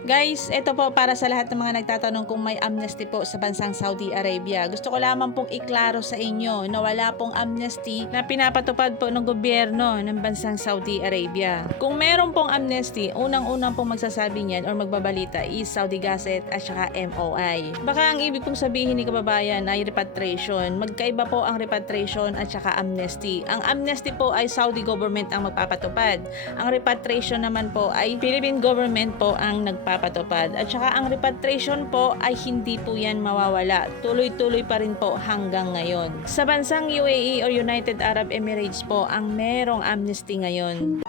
Guys, ito po para sa lahat ng mga nagtatanong kung may amnesty po sa bansang Saudi Arabia. Gusto ko lamang pong iklaro sa inyo na wala pong amnesty na pinapatupad po ng gobyerno ng bansang Saudi Arabia. Kung meron pong amnesty, unang-unang pong magsasabi niyan or magbabalita is Saudi Gazette at saka MOI. Baka ang ibig pong sabihin ni kababayan ay repatriation. Magkaiba po ang repatriation at saka amnesty. Ang amnesty po ay Saudi government ang magpapatupad. Ang repatriation naman po ay Philippine government po ang nagpapatupad. At saka ang repatriation po ay hindi po yan mawawala. Tuloy-tuloy pa rin po hanggang ngayon. Sa bansang UAE or United Arab Emirates po ang merong amnesty ngayon.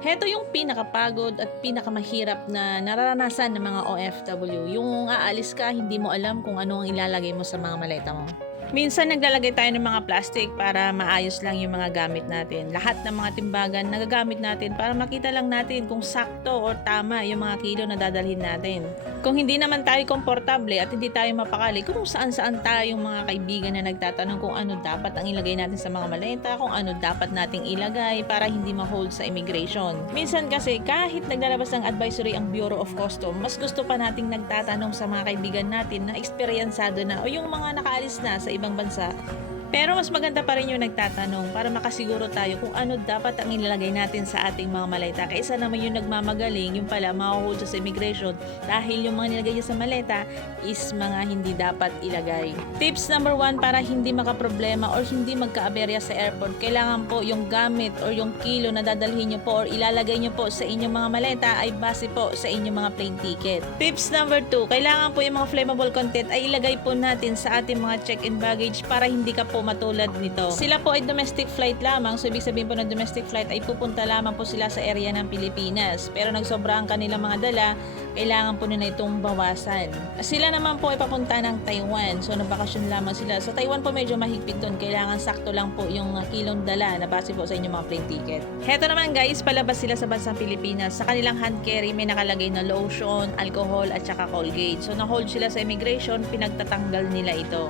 Heto yung pinakapagod at pinakamahirap na nararanasan ng mga OFW. Yung aalis ka, hindi mo alam kung ano ang ilalagay mo sa mga maleta mo. Minsan naglalagay tayo ng mga plastic para maayos lang yung mga gamit natin. Lahat ng mga timbagan nagagamit natin para makita lang natin kung sakto o tama yung mga kilo na dadalhin natin. Kung hindi naman tayo komportable at hindi tayo mapakali kung saan-saan tayong mga kaibigan na nagtatanong kung ano dapat ang ilagay natin sa mga maleta, kung ano dapat nating ilagay para hindi ma-hold sa immigration. Minsan kasi kahit naglalabas ng advisory ang Bureau of Customs, mas gusto pa nating nagtatanong sa mga kaibigan natin na eksperyensado na o yung mga nakaalis na sa ibang bansa. Pero mas maganda pa rin yung nagtatanong para makasiguro tayo kung ano dapat ang ilalagay natin sa ating mga maleta. Kaysa naman yung nagmamagaling, yung pala mahuhold sa immigration dahil yung mga nilagay niya sa maleta is mga hindi dapat ilagay. Tips number 1 para hindi makaproblema or hindi magka-aberya sa airport, kailangan po yung gamit or yung kilo na dadalhin nyo po or ilalagay nyo po sa inyong mga maleta ay base po sa inyong mga plane ticket. Tips number 2, kailangan po yung mga flammable content ay ilagay po natin sa ating mga check-in baggage para hindi ka po matulad nito. Sila po ay domestic flight lamang, so ibig sabihin po ng domestic flight ay pupunta lamang po sila sa area ng Pilipinas. Pero nagsobra ang kanilang mga dala, kailangan po nila itong bawasan. Sila naman po ay papunta ng Taiwan, so nabakasyon lamang sila. Sa Taiwan po medyo mahigpit doon, kailangan sakto lang po yung kilong dala na base po sa inyong mga plane ticket. Heto naman guys, palabas sila sa bansang Pilipinas. Sa kanilang hand carry may nakalagay na lotion, alcohol at saka Colgate. So na-hold sila sa immigration, pinagtatanggal nila ito.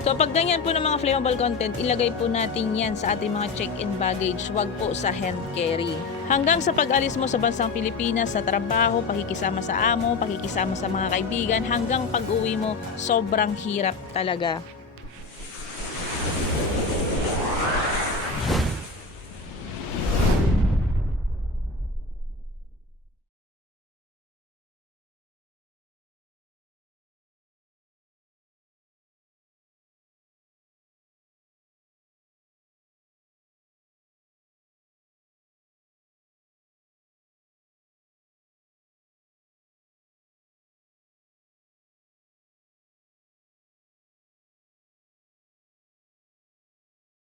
So pag ganyan po ng mga flammable content, ilagay po natin yan sa ating mga check-in baggage, wag po sa hand carry. Hanggang sa pag-alis mo sa bansang Pilipinas, sa trabaho, pakikisama sa amo, pakikisama sa mga kaibigan, hanggang pag-uwi mo, sobrang hirap talaga.